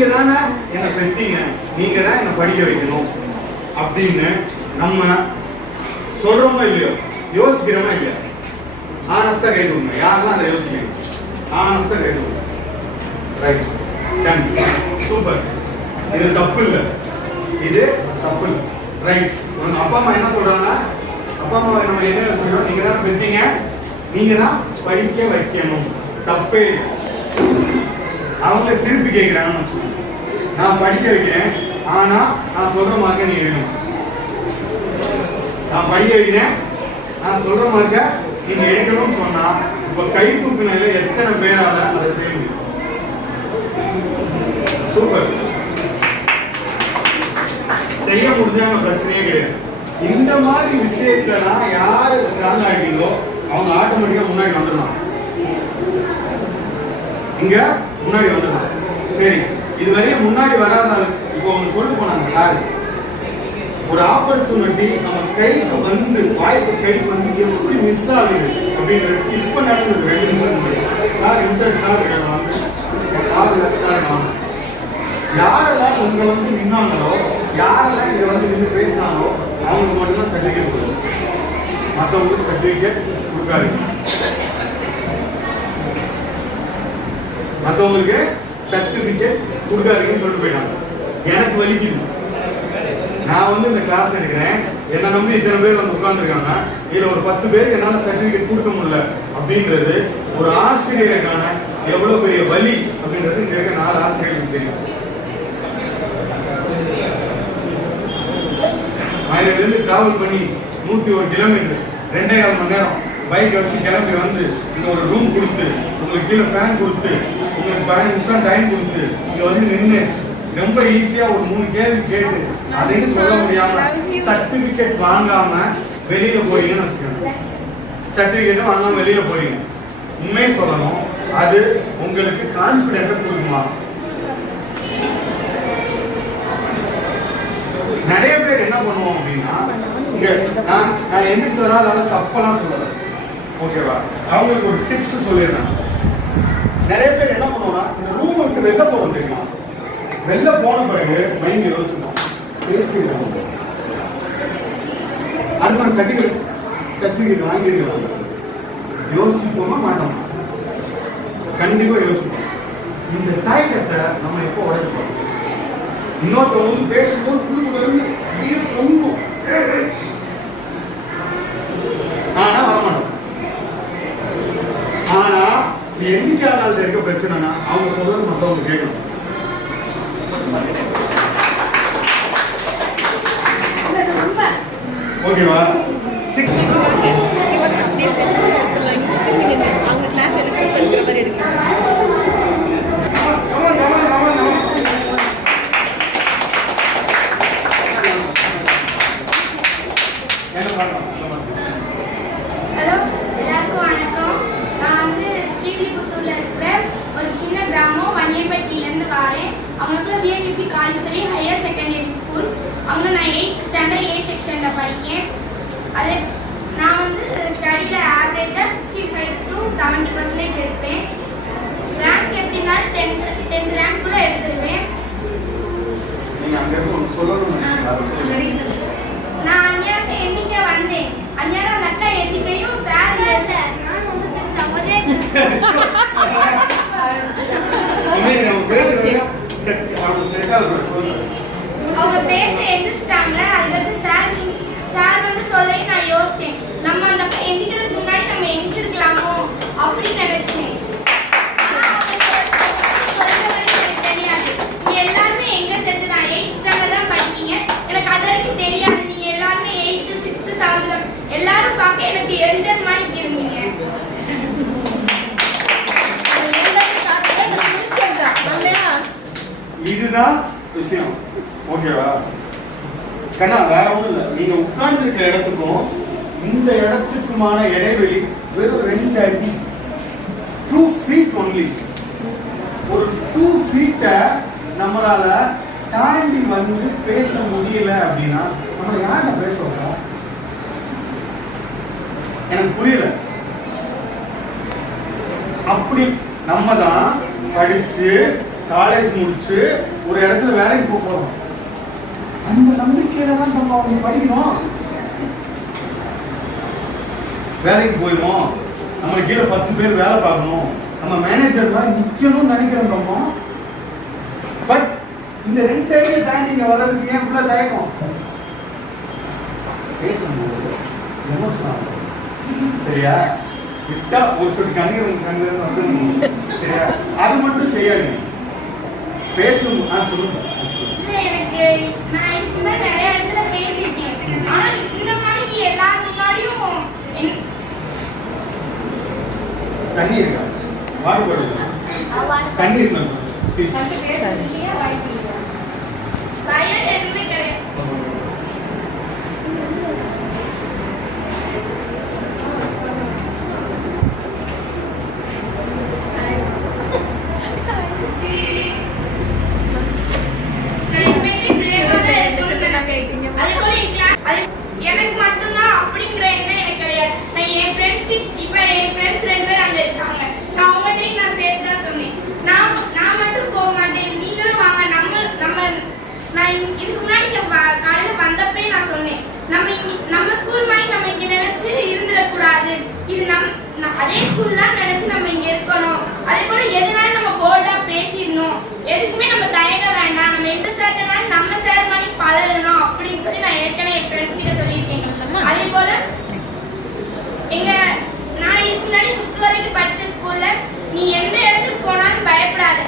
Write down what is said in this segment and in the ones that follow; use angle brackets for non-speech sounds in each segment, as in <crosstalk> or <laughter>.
நீங்க தானே என்னை பெற்றீங்க. நீங்க தான் என்னை படிக்க வைக்கணும். அப்படின்னு நம்ம சொல்றோமோ இல்லையோ? யோசிக்கிறோமா இல்லையா? ஆனஸ்டா கை கொடுங்க யாரெல்லாம் அதை யோசிக்கணும் ஆனஸ்டா கை கொடுங்க ரைட் தேங்க்யூ சூப்பர் இது தப்பு இல்லை. இது தப்பு இல்லை. ரைட் உங்க அப்பா அம்மா என்ன சொல்றாங்கன்னா அப்பா அம்மா நம்ம என்ன சொல்றோம் நீங்க தான் பெற்றீங்க. நீங்க தான் படிக்க வைக்கணும். தப்பே அவங்க திருப்பி கேட்கிறாங்கன்னு வச்சுக்கோங்க. நான் படிக்க வைக்கிறேன். ஆனா நான் சொல்ற மார்க்க நீ எழுதணும் நான் படிக்க வைக்கிறேன். நான் சொல்ற மார்க்க நீங்க எடுக்கணும்னு சொன்னா இப்ப கை தூக்குனதில் எத்தனை பேரால அதை செய்ய முடியும்? சூப்பர் செய்ய முடிஞ்சாங்க பிரச்சனையே கிடையாது. இந்த மாதிரி விஷயத்தெல்லாம் யாரு ஸ்ட்ராங் ஆகிட்டீங்களோ அவங்க ஆட்டோமேட்டிக்கா முன்னாடி வந்துடலாம். இங்க முன்னாடி வந்துடலாம். சரி. இதுவரையும் முன்னாடி வராத இப்போ அவங்க சொல்லிட்டு போனாங்க சார் ஒரு ஆப்பர்ச்சுனிட்டி நம்ம கைக்கு வந்து வாய்ப்பு கைக்கு வந்து எப்படி மிஸ் ஆகுது? அப்படின்றது இப்ப நடந்தது. ரெண்டு நிமிஷம் sir in charge sir. Sir sir யாரெல்லாம் உங்களை வந்து நின்னாங்களோ யாரெல்லாம் இங்க வந்து நின்று பேசினாங்களோ அவங்களுக்கு மட்டும்தான் சர்டிஃபிகேட் கொடுக்கும் மற்றவங்களுக்கு சர்டிஃபிகேட் கொடுக்காது மற்றவங்களுக்கு சர்டிஃபிகேட் கொடுக்காதீங்கன்னு சொல்லிட்டு போயிட்டாங்க. எனக்கு வலிக்குது. நான் வந்து இந்த கிளாஸ் எடுக்கிறேன். என்ன நம்பி இத்தனை பேர் வந்து உட்காந்துருக்காங்க இதுல ஒரு பத்து பேருக்கு என்னால சர்டிபிகேட் கொடுக்க முடியல. அப்படின்றது ஒரு ஆசிரியருக்கான எவ்வளவு பெரிய வலி அப்படின்றது இங்க இருக்க நாலு ஆசிரியர்களுக்கு தெரியும். ஆயிரம் டிராவல் பண்ணி நூத்தி ஒரு கிலோமீட்டர் ரெண்டே கால் மணி நேரம் பைக்கை வச்சு கிளம்பி வந்து இங்க ஒரு ரூம் கொடுத்து உங்களுக்கு கீழே ஃபேன் கொடுத்து உங்களுக்கு பதினஞ்சு நிமிஷம் டைம் கொடுத்து இங்க வந்து நின்று ரொம்ப ஈஸியா ஒரு மூணு கேள்வி கேட்டு அதையும் சொல்ல முடியாம சர்டிபிகேட் வாங்காம வெளியில போறீங்கன்னு வச்சுக்கோங்க. சர்டிபிகேட்டும் வாங்காம வெளியில போறீங்க. உண்மையை சொல்லணும் அது உங்களுக்கு கான்பிடென்ட்டை கொடுக்குமா? நிறைய பேர் என்ன பண்ணுவோம் அப்படின்னா இங்க நான் நான் எந்திரிச்சு வராதால தப்பெல்லாம் சொல்லல. ஓகேவா அவங்களுக்கு ஒரு டிப்ஸ் சொல்லிடுறேன். நிறைய பேர் என்ன பண்ணுவோம்னா இந்த ரூம் விட்டு வெளில போறோம் தெரியுமா? வெளில போன பிறகு மைண்ட் யோசிக்கணும் பேசிடுவோம் அடுத்த சர்டிஃபிகேட் சர்டிஃபிகேட் வாங்கிருக்கலாம் யோசிப்போமா மாட்டோம்? கண்டிப்பா யோசிப்போம். இந்த தயக்கத்தை நம்ம எப்போ உடைக்கப்போம் இன்னொருத்தவங்க பேசும்போது புது இருந்து அப்படியே பொங்கும் ஏய், ஏய். ஆனா வரமாட்டோம் ஆனா இது எண்ணிக்கையாளர் இருக்க பிரச்சனைனா அவங்க சொல்றது மத்தவங்க கேட்கணும் ஓகேவா சிக்ஸ் அவங்க கிளாஸ் எடுக்கிற மாதிரி எடுக்கிறாங்க என்ன பண்ணலாம் ஹலோ எல்லாருக்கும் வணக்கம். நான் வந்து ஸ்ரீவில்லிபுத்தூர்ல இருக்கிற ஒரு சின்ன கிராமம் வன்னியப்பட்டியிலேருந்து வரேன். அவங்களுக்குள்ள VADP Kaleswari higher secondary school அவங்க நான் எயிட் ஸ்டாண்டர்ட் ஏ செக்ஷனில் படிக்கேன். அதே நான் வந்து ஸ்டடியில் ஆவரேஜாக sixty five to seventy percentage எடுப்பேன். ரேங்க் எப்படின்னா டென்த் டென்த் ரேங்க்குள்ளே எடுத்துருவேன். நீங்க அங்க இருந்து நான் அந்நியாட்ட எண்ணிக்கை வந்தேன். அந்நியாட அந்த அக்கா எண்ணிக்கையும் சார் இல்லை சார். நான் <laughs> அவங்க பேச எந்திரிச்சிட்டாங்க அதுக்கடுத்து சார் சார் வந்து சொல்ல நான் யோசிச்சேன். நம்ம அந்த ப- எந்திக்கிறதுக்கு முன்னாடி நம்ம எந்திரிக்கலாமோ அப்படின்னு நினைச்சேன் ஆனா அவங்க சொல்ற வரைக்கும் எனக்கு தெரியாது நீ எல்லாருமே எங்க செட்டு தான் எயிட் ஸ்டாண்டர்ட் தான் படிக்கீங்க எனக்கு அது வரைக்கும் தெரியாது நீங்க எல்லாருமே எயித்து சிக்ஸ்த்து செவன்த் எல்லாரும் பார்க்க எனக்கு எல்டர் மாதிரி இருந்தீங்க. இதுதான் விஷயம். ஓகேவா? கண்ணா வேற ஒண்ணும் இல்லை. நீங்க உட்கார்ந்து இருக்க இடத்துக்கும் இந்த இடத்துக்குமான இடைவெளி வெறும் ரெண்டு அடி. டூ ஃபீட் ஒன்லி ஒரு டூ ஃபீட்டை நம்மளால தாண்டி வந்து பேச முடியல அப்படின்னா நம்ம யார்கிட்ட பேச எனக்கு புரியல. அப்படி நம்ம தான் படிச்சு காலேஜ் முடிச்சு ஒரு இடத்துல வேலைக்கு போக போறோம். அந்த நம்பிக்கையில தான் நம்ம அவங்க படிக்கிறோம். வேலைக்கு போயிடுவோம். நம்ம கீழே பத்து பேர் வேலை பார்க்கணும். நம்ம மேனேஜர் தான் முக்கியம்னு நினைக்கிறோம் நம்ம பட் இந்த ரெண்டு ஐடியா தாண்டி இங்க வர்றதுக்கு ஏன் ஃபுல்லா தயக்கம்? பேசும்போது எமோஷன் சரியா? விட்டா ஒரு சொட்டு கண்ணீர் கண்ணீர் வந்து சரியா? அது மட்டும் செய்யாதீங்க பேசும் ஆ சொல்லுங்க. தண்ணி இருக்கா? வாய்ப்பு தண்ணி இருக்கா பயம் எதுவுமே கிடையாது நான் எப்பயுமே பிள்ளையோட இருக்கணும்னு அதே போல என் class- அது எனக்கு மட்டும்தான் அப்படிங்கிற எண்ணம் எனக்கு கிடையாது நான் என் ஃப்ரெண்ட்ஸ் இப்ப என் ஃப்ரெண்ட்ஸ் ரெண்டு பேர் அங்க இருக்காங்க நான் அவங்ககிட்டயும் நான் சேர்த்து தான் சொன்னேன் நான் நான் மட்டும் போக மாட்டேன் நீங்களும் வாங்க நம்ம நம்ம நான் இங்க- இதுக்கு முன்னாடி இங்க வ- காலையில வந்தப்பே நான் சொன்னேன் நம்ம இங்க நம்ம ஸ்கூல் மாதிரி நம்ம இங்க நினைச்சு இருந்துடக்கூடாது இது நம் ந- அதே ஸ்கூல் தான் நினைச்சு நம்ம இங்க இருக்கணும். அதே போல எதுனாலும் நம்ம போல்டா பேசிடணும். எதுக்குமே நம்ம தயங்க வேண்டாம். நம்ம எந்த சேர்த்தனாலும் நம்ம சேர் மாதிரி பழகணும் அப்படின்னு சொல்லி நான் ஏற்கனவே என் ஃப்ரெண்ட்ஸ் கிட்ட சொல்லியிருக்கேன். அதே போல எங்க நான் இதுக்கு முன்னாடி ஃபிஃப்த் வரைக்கும் படிச்ச ஸ்கூல்ல நீ எந்த இடத்துக்கு போனாலும் பயப்படாத.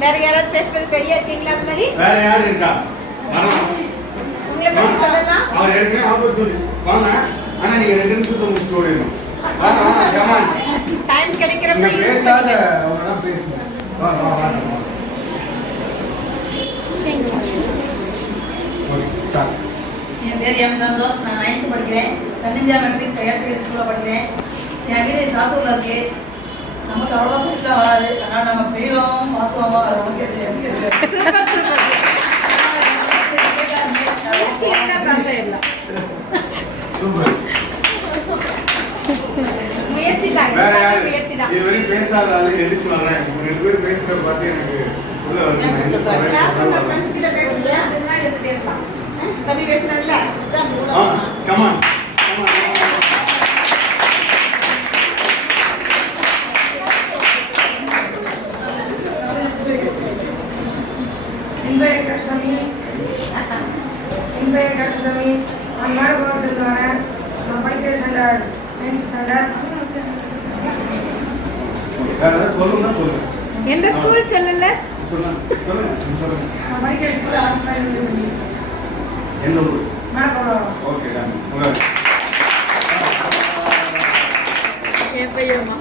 வேற யாராவது பேசுறதுக்கு ரெடியா இருக்கீங்களா அந்த மாதிரி? வேற யார் இருக்கா? வரணும். உங்களை பத்தி சொல்லலாம். அவர் ஏற்கனவே ஆப்பர்ச்சுனிட்டி வாங்க. ஆனா நீங்க ரெண்டு நிமிஷத்தை முடிச்சுட்டு ஓடிடணும் வாங்க வாங்க கமான் டைம் கிடைக்கிறப்ப பேசாத பண்ணுங்க. அவங்க தான் பேசணும் வா வா. வா ஓகே ஸ்டார்ட் என் பேர் எம் சந்தோஷ் நான் நைன்த்து படிக்கிறேன். சன்னிஜா மெட்ரிக் செகண்டரி ஸ்கூலில் படிக்கிறேன். என் வீடு சாத்தூரில் இருக்கு. நமக்கு அவ்வளோவா பெருசாக வராது. ஆனால் நம்ம ஃபெயிலும் பாசுவோமா அது நமக்கு <laughs> தெரியாது சூப்பர். சூப்பர் முயற்சி பாஸ் தான் முயற்சி பேசாத ஆளு ரெண்டு பேரும் பேசுறத பார்த்து எனக்கு உள்ள வருது. தண்ணி என்ன கமான் என் பெயர் கருசாமி என் பெயர் கருசாமி நான் மேடபுரத்துக்கு வரேன் நான் படிக்கிற ஸ்டாண்டர்ட் நைன்த் ஸ்டாண்டர்ட் வேற ஏதாவது சொல்லணும்னா சொல்லுங்க எந்த ஸ்கூல் சொல்லல சொல்லுங்க சொல்லுங்க நீங்க சொல்லுங்க நான் படிக்கிற ஸ்கூல் ஆசிரியர் எந்த ஊர் மேடபுரம் ஓகே டன் உங்க என் பையமா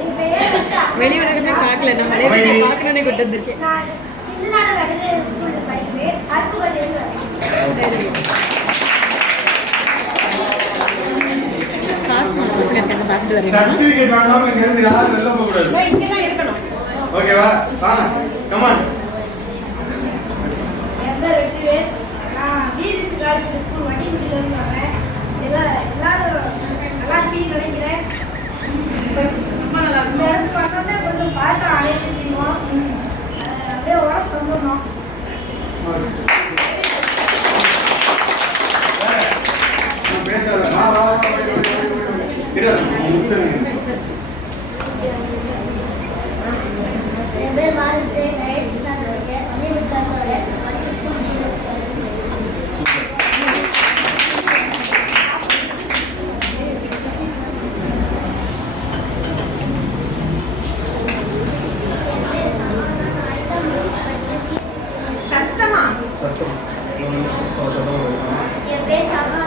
என் பெயர் வெளி உலகமே பார்க்கல நான் மலையாளத்தை பார்க்கணும்னு கொண்டு வந்திருக்கேன். சர்டிபிகேட் வாங்காம இங்க இருந்து யாரும் வெளில போக கூடாது. இங்கே தான் இருக்கணும். ஓகேவா பேர் நான் காலேஜ் ஸ்கூல் வரேன் எல்லாரும் நல்லா நினைக்கிறேன் வந்தோடனே கொஞ்சம் பார்த்து அழைத்து 也别小。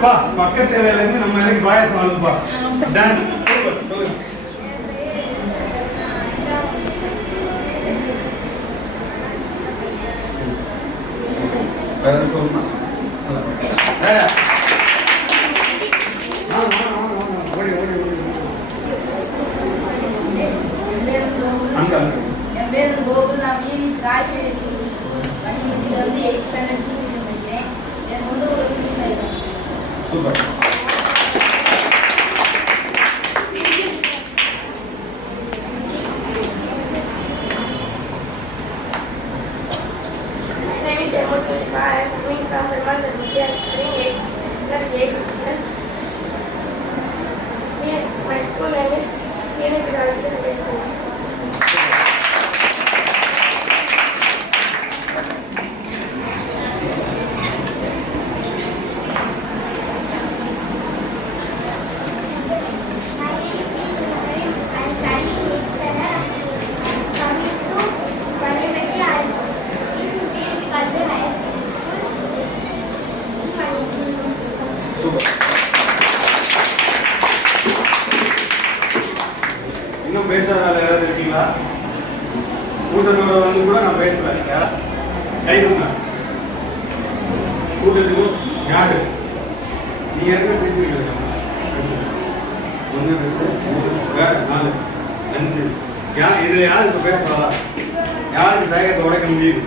பா பக்கத்து இருந்து நம்ம எதுக்கு பாயசம் வருதுப்பா டன் சூப்பர் சொல்லுங்க அங்க என் பேர் கோகுல். நான் காய்ச்சி பள்ளிமட்டியில் வந்து எயிட் ஸ்டாண்டர்ட் என் சொந்த ஊர் வந்து விவசாயம் யாருக்கு வேகத்தை உடைக்க முடியும்?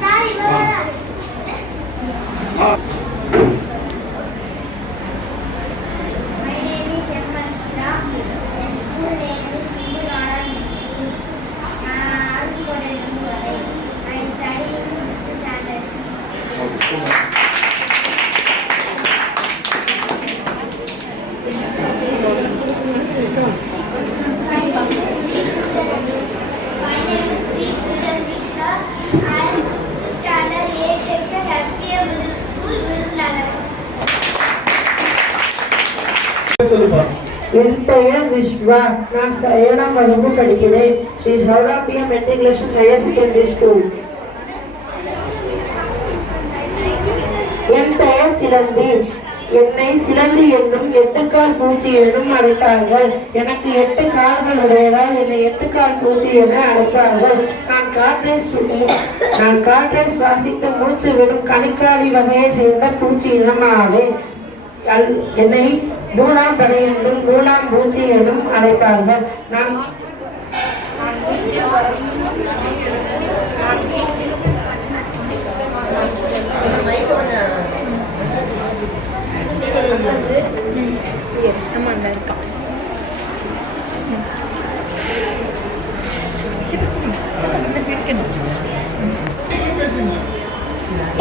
என் பெயர் விஸ்வா நான் ஏழாம் வகுப்பு படிக்கிறேன். Shri Sowrabiya matriculation higher secondary school. என் பெயர் சிலந்தி. என்னை சிலந்தி என்னும் எட்டுக்கால் பூச்சி என்னும் அழைத்தார்கள். எனக்கு எட்டு கால்கள் உடையதால் என்னை எட்டுக்கால் பூச்சி என அழைத்தார்கள். நான் காற்றை நான் காற்றை சுவாசித்து மூச்சு விடும் கணிக்காளி வகையை சேர்ந்த பூச்சி இனமாவேன் என்னை மூணாம் படை என்றும் நூலாம் பூச்சி என்றும் அழைப்பார்கள் நான்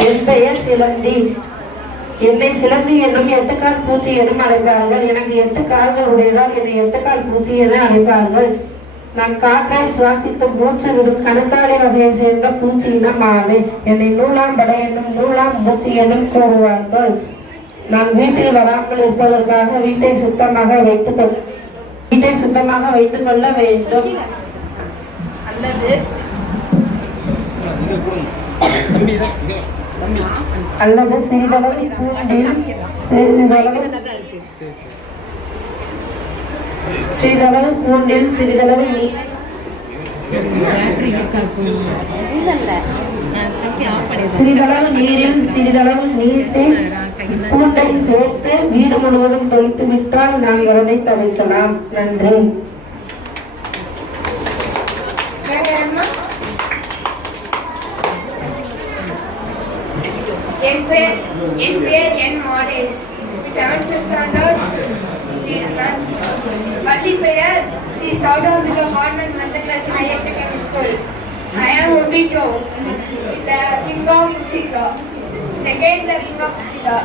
என் பெயர் சிலந்தி. என்னை சிலந்தி என்னும் எட்டுக்கால் பூச்சி எனும் அழைப்பார்கள். எனக்கு எட்டு கால்கள் உடையதால் என்னை எட்டுக்கால் பூச்சி என அழைப்பார்கள். நான் காற்றை சுவாசித்து மூச்சு விடும் கணுக்காலி வகையை சேர்ந்த பூச்சி இனம் ஆவேன் என்னை நூலாம் படை என்னும் நூலாம் பூச்சி எனும் கூறுவார்கள். நான் வீட்டில் வராமல் இருப்பதற்காக வீட்டை சுத்தமாக வைத்துக் கொள் வீட்டை சுத்தமாக வைத்துக் கொள்ள வேண்டும். அல்லது அல்லது சிறிதளவு பூண்டில் சிறிதளவு சிறிதளவு பூண்டில் சிறிதளவு சிறிதளவு நீரில் சிறிதளவு நீட்டை பூண்டை சேர்த்து வீடு முழுவதும் தொழித்து விட்டால் நாங்கள் அதை தவிர்க்கலாம். நன்றி. பேர் என் பேர் என் மாடேஷ் செவன்த் ஸ்டாண்டர்ட் பள்ளி பெயர் Sri Chowda MIGO convent matriculation higher secondary school I am Obito the king of Shikha second the king of Shikha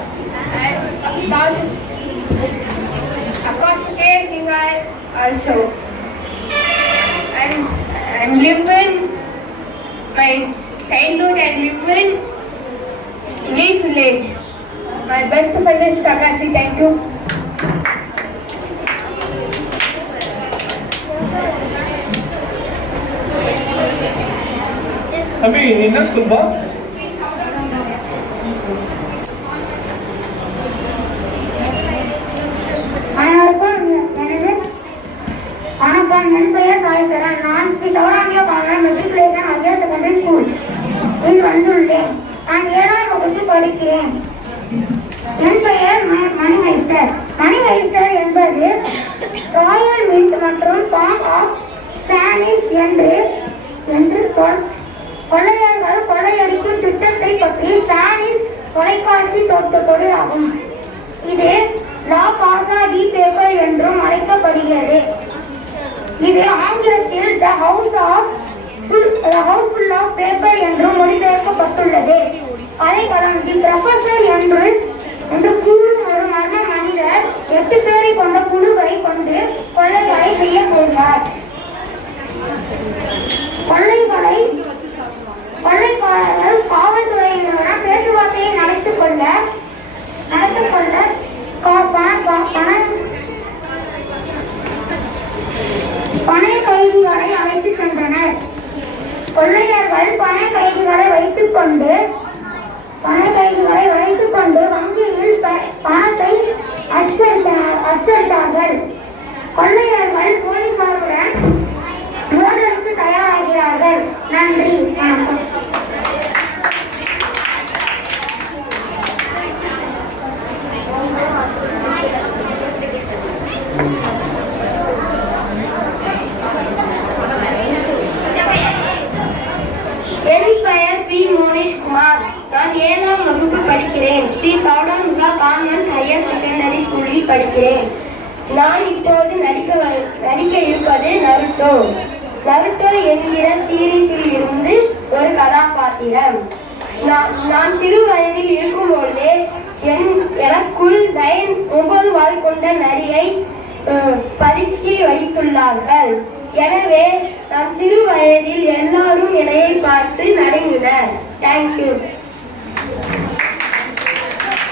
thousand Akosake King I also and and live in my childhood and live in Leaf Village. My best friend is Takashi. Thank you. தம்பி நீ என்ன ஸ்கூல்பா அனைவருக்கும் வணக்கம் என் பெயர் சாய்சரன் நான் Shri Sowramiya convent matriculation higher secondary school இல் வந்துள்ளேன் நான் ஏழாம் இருக்கிறேன் என் பெயர் மணி ஹைஸ்டர் மணி ஹைஸ்டர் என்பது ராயல் மின்ட் மற்றும் பாம் ஆஃப் ஸ்பானிஷ் என்று என்று கொள்ளையர்கள் கொள்ளையடிக்கும் திட்டத்தை பற்றி ஸ்பானிஷ் தொலைக்காட்சி தொழில் ஆகும். இது லா காசா டி பேப்பர் என்றும் அழைக்கப்படுகிறது. இது ஆங்கிலத்தில் the house of house full of paper என்றும் மொழிபெயர்க்கப்பட்டுள்ளது. கதைக்களம் தி ப்ரொஃபசர் என்று என்று கூறும் ஒரு மர்ம மனிதர் எட்டு பேரை கொண்ட குழுவை கொண்டு கொள்ளைகளை செய்ய போகிறார். கொள்ளைகளை கொள்ளைக்காரர்கள் காவல்துறையினருடன் பேச்சுவார்த்தையை நடத்திக் கொள்ள நடத்திக் கொள்ள கா- பண- ப- கைதிகளை அழைத்து சென்றனர். கொள்ளையர்கள் பண கைதிகளை வைத்துக் கொண்டு பண வைத்துக் கொண்டு வங்கியில் ப- பணத்தை அச்சடித்தனர் அச்சடித்தார்கள். கொள்ளையர்கள் போலீசாருடன் மோதலுக்கு தயாராகிறார்கள். நன்றி வணக்கம் என் பெயர் பி மோனிஷ் குமார் நான் ஏழாம் வகுப்பு படிக்கிறேன். Shri Sowdamuga convent higher secondary ஸ்கூலில் படிக்கிறேன். நான் இப்போது நடிக்க வ- நடிக்க இருப்பது நருட்டோ. நருட்டோ என்கிற சீரீஸில் இருந்து ஒரு கதாபாத்திரம். நான் நான் சிறு வயதில் இருக்கும் பொழுதே என் எனக்குள் நயன் ஒன்பது வால் கொண்ட நரியை பதுக்கி வைத்துள்ளார்கள். எனவே நான் சிறு வயதில் எல்லாரும் என்னையை பார்த்து நடுங்கினர். தேங்க்யூ